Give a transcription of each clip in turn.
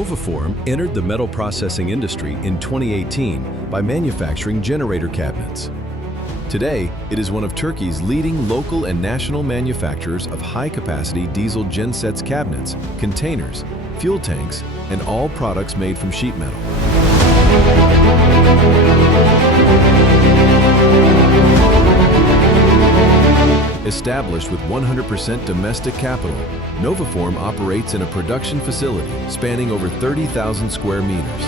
Novaform entered the metal processing industry in 2018 by manufacturing generator cabinets. Today, it is one of Turkey's leading local and national manufacturers of high-capacity diesel gensets cabinets, containers, fuel tanks, and all products made from sheet metal. Established with 100% domestic capital, Novaform operates in a production facility spanning over 30,000 square meters.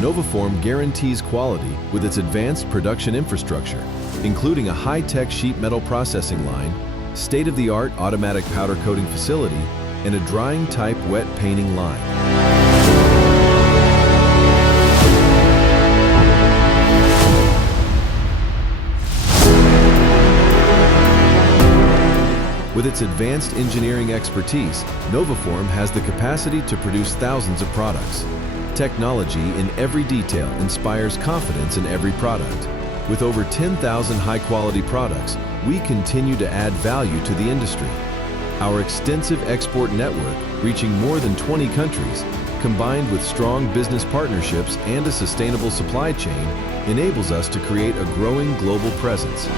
Novaform guarantees quality with its advanced production infrastructure, including a high-tech sheet metal processing line, state-of-the-art automatic powder coating facility, and a drying-type wet painting line. With its advanced engineering expertise, Novaform has the capacity to produce thousands of products. Technology in every detail inspires confidence in every product. With over 10,000 high-quality products, we continue to add value to the industry. Our extensive export network, reaching more than 20 countries, combined with strong business partnerships and a sustainable supply chain, enables us to create a growing global presence.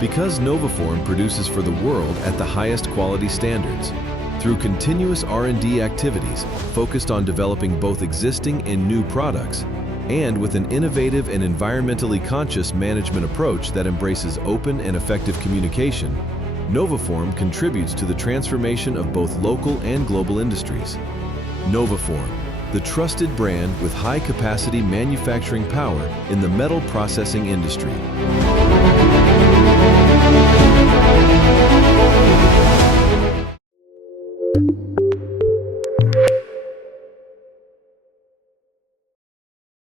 Because Novaform produces for the world at the highest quality standards, through continuous R&D activities focused on developing both existing and new products, and with an innovative and environmentally conscious management approach that embraces open and effective communication, Novaform contributes to the transformation of both local and global industries. Novaform, the trusted brand with high-capacity manufacturing power in the metal processing industry.